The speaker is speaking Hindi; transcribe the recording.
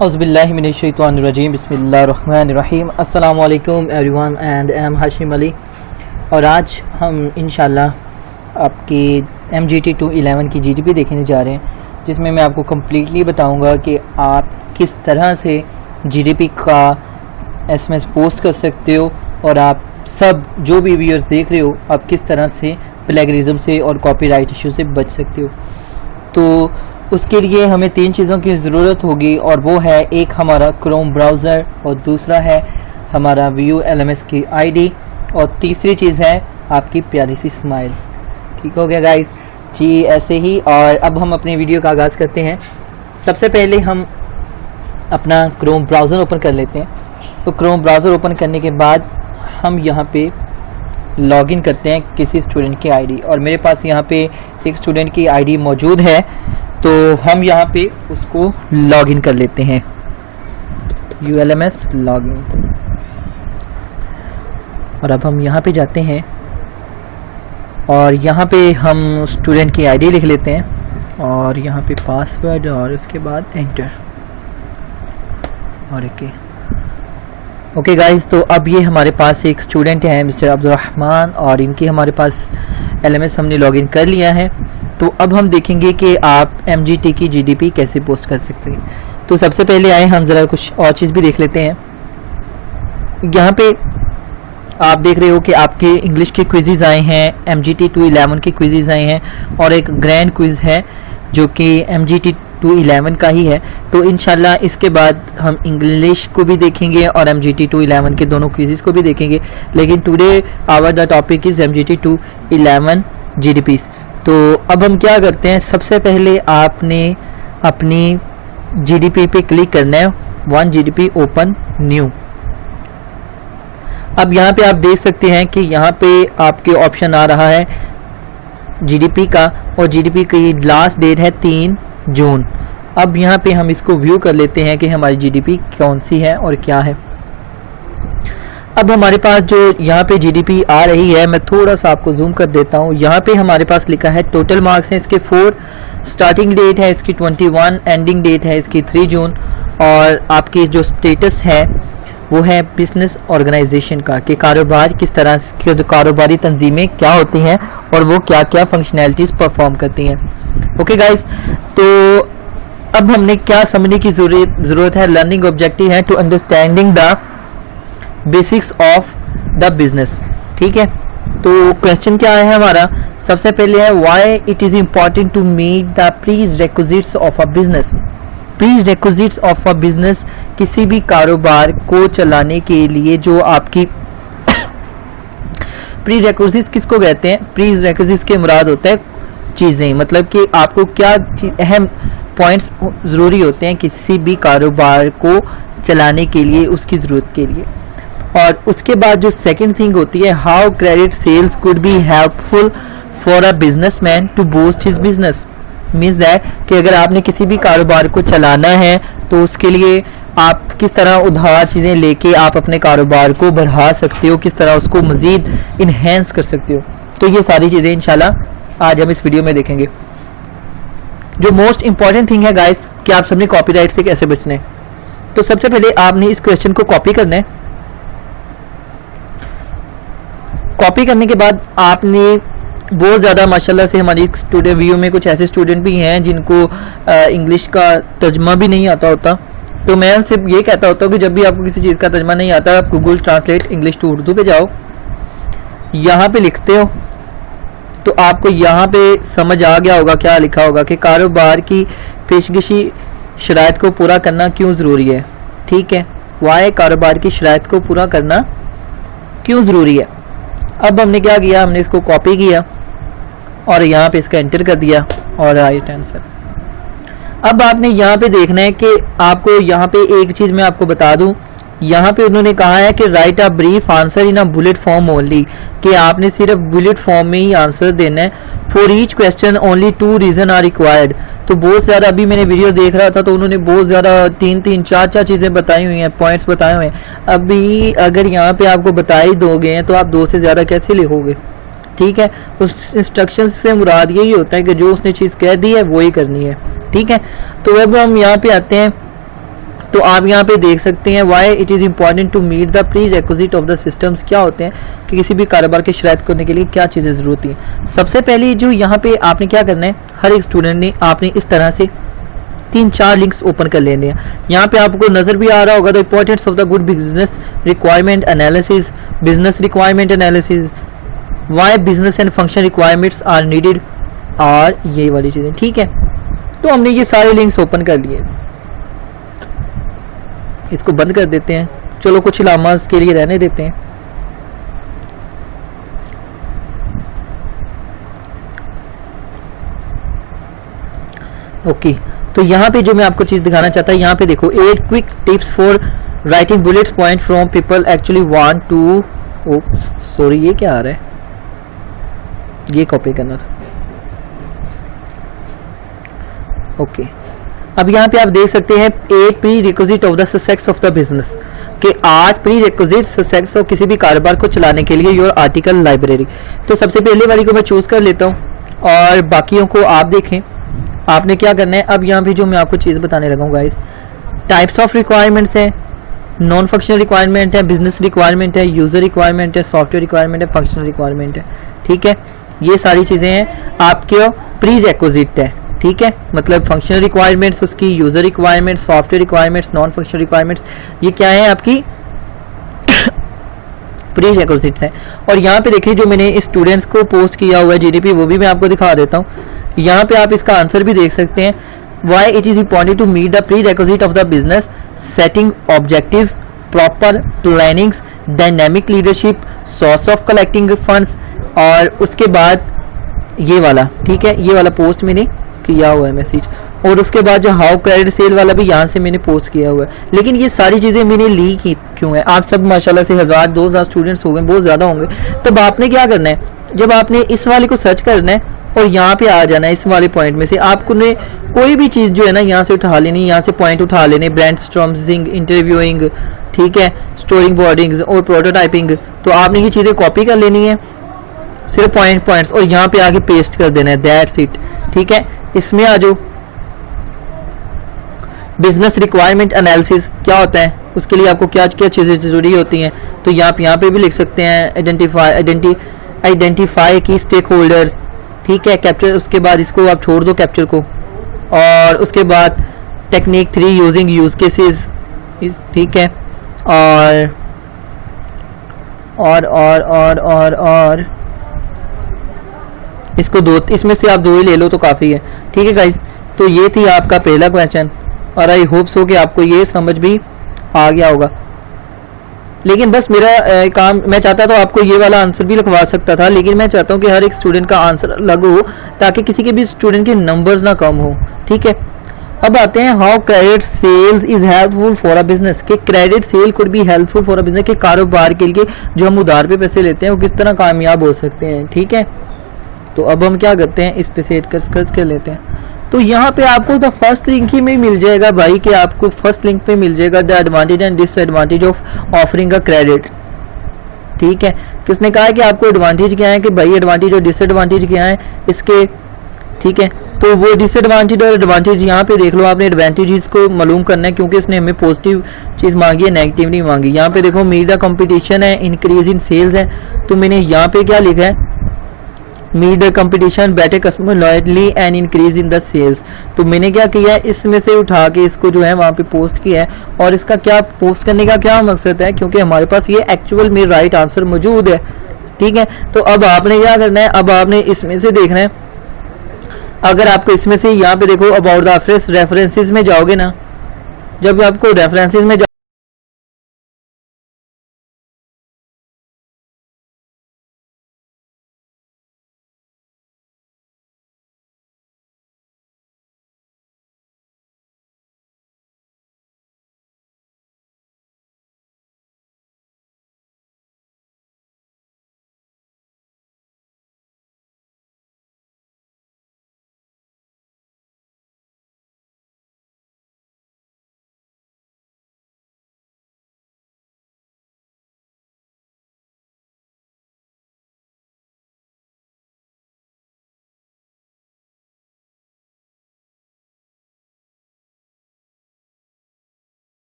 औज़ुबिल्लाहिमिनश्शैतानिर्रजीम बिस्मिल्लाहिर्रहमानिर्रहीम अस्सलामु अलैकुम everyone and I am Hashim Ali. और आज हम इंशाल्लाह आपकी MGT211 की GDP देखने जा रहे हैं, जिसमें मैं आपको कम्प्लीटली बताऊंगा कि आप किस तरह से GDP का SMS पोस्ट कर सकते हो और आप सब जो भी व्यूअर्स देख रहे हो आप किस तरह से प्लेगरिज्म से और कॉपीराइट इशू से बच सकते हो। तो उसके लिए हमें 3 चीज़ों की ज़रूरत होगी, और वो है एक हमारा क्रोम ब्राउज़र, और दूसरा है हमारा व्यू LMS की ID, और तीसरी चीज़ है आपकी प्यारी सी स्माइल। ठीक हो गया गाइस जी, ऐसे ही। और अब हम अपनी वीडियो का आगाज़ करते हैं। सबसे पहले हम अपना क्रोम ब्राउज़र ओपन कर लेते हैं। तो क्रोम ब्राउज़र ओपन करने के बाद हम यहाँ पे लॉगिन करते हैं किसी स्टूडेंट की ID, और मेरे पास यहाँ पे एक स्टूडेंट की ID मौजूद है, तो हम यहाँ पे उसको लॉगिन कर लेते हैं। ULMS लॉगिन, और अब हम यहाँ पे जाते हैं और यहाँ पे हम स्टूडेंट की ID लिख लेते हैं, और यहाँ पे पासवर्ड, और उसके बाद एंटर, और ओके गाइस। तो अब ये हमारे पास एक स्टूडेंट है मिस्टर अब्दुर्रहमान, और इनकी हमारे पास LMS हमने लॉगिन कर लिया है। तो अब हम देखेंगे कि आप MGT की GDP कैसे पोस्ट कर सकते हैं। तो सबसे पहले आए हम ज़रा कुछ और चीज़ भी देख लेते हैं। यहाँ पे आप देख रहे हो कि आपके इंग्लिश के क्विज़ आए हैं, MGT211 के क्विज़ आए हैं, और एक ग्रैंड क्विज़ है जो कि MGT211 का ही है। तो इंशाल्लाह इसके बाद हम इंग्लिश को भी देखेंगे और MGT211 के दोनों क्विज़ को भी देखेंगे, लेकिन today our the topic is MGT211 GDPs। तो अब हम क्या करते हैं, सबसे पहले आपने अपनी GDP पे क्लिक करना है, 1 GDP ओपन न्यू। अब यहाँ पे आप देख सकते हैं कि यहाँ पे आपके ऑप्शन आ रहा है GDP का, और GDP की लास्ट डेट है 3 जून। अब यहाँ पे हम इसको व्यू कर लेते हैं कि हमारी GDP कौन सी है और क्या है। अब हमारे पास जो यहाँ पे GDP आ रही है, मैं थोड़ा सा आपको जूम कर देता हूँ। यहाँ पे हमारे पास लिखा है टोटल मार्क्स हैं इसके 4, स्टार्टिंग डेट है इसकी 21, एंडिंग डेट है इसकी 3 जून, और आपकी जो स्टेटस है वो है बिजनेस ऑर्गेनाइजेशन का, कि कारोबार किस तरह की, जो कारोबारी तंजीमें क्या होती हैं और वो क्या क्या फंक्शनैलिटीज़ परफॉर्म करती हैं। ओके गाइस, तो अब हमने क्या समझने की ज़रूरत है। लर्निंग ऑब्जेक्टिव है to understanding the basics of the business. ठीक है, तो क्वेश्चन क्या है हमारा, सबसे पहले है why it is important to meet the prerequisites of a business. Prerequisites of a business, किसी भी कारोबार को चलाने के लिए जो आपकी प्री रेक्विजिट्स किसको कहते हैं, प्री रेक्विजिट्स के मुराद होता है चीज़ें, मतलब कि आपको क्या अहम पॉइंट्स ज़रूरी होते हैं किसी भी कारोबार को चलाने के लिए, उसकी ज़रूरत के लिए। और उसके बाद जो सेकंड थिंग होती है, how credit sales could be helpful for a businessman to boost his business. Means that कि अगर आपने किसी भी कारोबार को चलाना है तो उसके लिए आप किस तरह उधार चीज़ें लेके आप अपने कारोबार को बढ़ा सकते हो, किस तरह उसको मज़ीद इन्हेंस कर सकते हो। तो ये सारी चीज़ें इंशाल्लाह आज हम इस वीडियो में देखेंगे। जो मोस्ट इंपॉर्टेंट थिंग है गाइस कि आप सबने कॉपीराइट से कैसे बचना है। तो सबसे पहले आपने इस क्वेश्चन को कॉपी करना है। कॉपी करने के बाद आपने बहुत ज़्यादा माशाल्लाह से हमारी स्टूडेंट व्यू में कुछ ऐसे स्टूडेंट भी हैं जिनको इंग्लिश का तर्जमा भी नहीं आता होता। तो मैं उनसे ये कहता होता हूँ कि जब भी आपको किसी चीज़ का तर्जमा नहीं आता, आप Google translate English to Urdu पे जाओ, यहाँ पे लिखते हो तो आपको यहाँ पे समझ आ गया होगा क्या लिखा होगा कि कारोबार की पेशकशी शराइत को पूरा करना क्यों ज़रूरी है। ठीक है, वाई कारोबार की शराइत को पूरा करना क्यों ज़रूरी है। अब हमने क्या किया, हमने इसको कॉपी किया और यहाँ पे इसका एंटर कर दिया, और राइट आंसर। अब आपने यहाँ पे देखना है कि आपको यहाँ पे एक चीज़ मैं आपको बता दूँ, यहाँ पे उन्होंने कहा है कि right a brief answer in a bullet form only, कि आपने सिर्फ बुलेट फॉर्म में ही आंसर देना है। For each question only 2 reason are required. तो बहुत ज़्यादा, अभी मैंने वीडियो देख रहा था तो उन्होंने बहुत ज़्यादा 3-3, 4-4 चीज़ें बताई हुई हैं, पॉइंट्स बताए हुए हैं। अभी अगर यहाँ पे आपको बता ही दोगे हैं तो आप 2 से ज़्यादा कैसे लिखोगे। ठीक है, उस इंस्ट्रक्शंस से मुराद यही होता है कि जो उसने चीज़ कह दी है वो ही करनी है। ठीक है, तो अब हम यहाँ पे आते हैं तो आप यहाँ पे देख सकते हैं why it is important to meet the prerequisite of the systems. क्या होते हैं कि किसी भी कारोबार की शरारत करने के लिए क्या चीज़ें ज़रूरत है। सबसे पहले जो यहाँ पे आपने क्या करना है, हर एक स्टूडेंट ने आपने इस तरह से 3-4 लिंक्स ओपन कर लेने हैं। यहाँ पे आपको नज़र भी आ रहा होगा the importance of the good business requirement analysis, business requirement analysis, why business and function requirements are needed, और ये वाली चीज़ें। ठीक है, तो हमने ये सारे लिंक्स ओपन कर लिए, इसको बंद कर देते हैं। चलो कुछ इलामास के लिए रहने देते हैं। ओके, तो यहाँ पे जो मैं आपको चीज़ दिखाना चाहता हूँ, यहाँ पे देखो 8 quick tips for writing bullets point from people actually want to, sorry ये क्या आ रहा है, ये कॉपी करना था। ओके, अब यहाँ पे आप देख सकते हैं 8 pre requisite of the success of the business, के 8 प्री रिक्विजिट सक्सेस ऑफ किसी भी कारोबार को चलाने के लिए योर आर्टिकल लाइब्रेरी। तो सबसे पहले वाली को मैं चूज कर लेता हूँ और बाकियों को आप देखें आपने क्या करना है। अब यहाँ पे जो मैं आपको चीज़ बताने लगा हूँ गाइस, टाइप्स ऑफ रिक्वायरमेंट्स हैं, नॉन फंक्शनल रिक्वायरमेंट है, बिजनेस रिक्वायरमेंट है, यूजर रिक्वायरमेंट है, सॉफ्टवेयर रिक्वायरमेंट है, फंक्शनल रिक्वायरमेंट है। ठीक है, ये सारी चीज़ें हैं आपके प्री रिक्विजिट है। ठीक है, मतलब फंक्शनल रिक्वायरमेंट्स उसकी, user requirements, software requirements, non functional requirements, ये क्या है आपकी प्री रिक्विजिट्स हैं। और यहाँ पे देखिए जो मैंने स्टूडेंट्स को पोस्ट किया हुआ है जीडीपी, वो भी मैं आपको दिखा देता हूँ। यहाँ पे आप इसका आंसर भी देख सकते हैं, why it is important to meet the prerequisite of the business, setting objectives, proper plannings, dynamic leadership, source of collecting funds, और उसके बाद ये वाला, ठीक है, ये वाला पोस्ट मैंने किया हुआ है मैसेज, और उसके बाद जो हाउ क्रेडिट सेल वाला भी यहाँ से मैंने पोस्ट किया हुआ है। लेकिन ये सारी चीज़ें मैंने ली की क्यों है, आप सब माशाल्लाह से 1000-2000 स्टूडेंट्स हो गए, बहुत ज़्यादा होंगे। तब आपने क्या करना है, जब आपने इस वाले को सर्च करना है और यहाँ पे आ जाना है, इस वाले पॉइंट में से आपको ने कोई भी चीज़ जो है ना यहाँ से उठा लेनी, यहाँ से पॉइंट उठा लेने, ब्रेनस्टॉर्मिंग, इंटरव्यूइंग, ठीक है, स्टोरिंग बोर्डिंग्स और प्रोटोटाइपिंग। तो आपने ये चीज़ें कॉपी कर लेनी है, सिर्फ पॉइंट्स, और यहाँ पे आके पेस्ट कर देना है, दैट्स इट। ठीक है, इसमें आ जाओ। बिजनेस रिक्वायरमेंट एनालिसिस क्या होता है, उसके लिए आपको क्या क्या चीज़ें ज़रूरी होती हैं, तो यहाँ पे भी लिख सकते हैं आइडेंटिफाई की स्टेक होल्डर्स। ठीक है, कैप्चर, उसके बाद इसको आप छोड़ दो कैप्चर को, और उसके बाद टेक्निक 3 यूजिंग यूज केसेस। ठीक है, और इसको दो, इसमें से आप 2 ही ले लो तो काफ़ी है। ठीक है गाइस, तो ये थी आपका पहला क्वेश्चन, और आई होप सो कि आपको ये समझ भी आ गया होगा। लेकिन बस मेरा काम, मैं चाहता तो आपको ये वाला आंसर भी लिखवा सकता था, लेकिन मैं चाहता हूँ कि हर एक स्टूडेंट का आंसर अलग हो, ताकि किसी के भी स्टूडेंट के नंबर्स ना कम हो। ठीक है, अब आते हैं how credit sales is helpful for a business, कि credit sale could be helpful for a business, के कारोबार के लिए जो हम उधार पे पैसे लेते हैं वो किस तरह कामयाब हो सकते हैं। ठीक है, तो अब हम क्या करते हैं, इस पे सेट कर लेते हैं। तो यहाँ पे आपको द फर्स्ट लिंक ही में मिल जाएगा भाई, कि आपको फर्स्ट लिंक पे मिल जाएगा the advantage and disadvantage of offering a credit. ठीक है, किसने कहा है कि आपको एडवांटेज क्या है, कि भाई एडवांटेज और डिसएडवांटेज क्या है इसके। ठीक है, तो वो डिसएडवांटेज और एडवांटेज यहाँ पे देख लो, आपने एडवांटेजेस को मालूम करना है, क्योंकि इसने हमें पॉजिटिव चीज़ मांगी है, नेगेटिव नहीं मांगी। यहाँ पे देखो मीट द कंपटीशन है, इंक्रीज इन सेल्स है, तो मैंने यहाँ पे क्या लिखा है, meet the competition, better customer loyalty and increase in the sales. तो मैंने क्या किया है, इसमें से उठा के इसको जो है वहाँ पे पोस्ट किया है, और इसका क्या पोस्ट करने का क्या मकसद है, क्योंकि हमारे पास ये एक्चुअल में राइट आंसर मौजूद है। ठीक है, तो अब आपने क्या करना है, अब आपने इसमें से देखना है, अगर आपको इसमें से यहाँ पे देखो अबाउट द रेफरेंसेस में जाओगे ना, जब आपको रेफरेंसेस में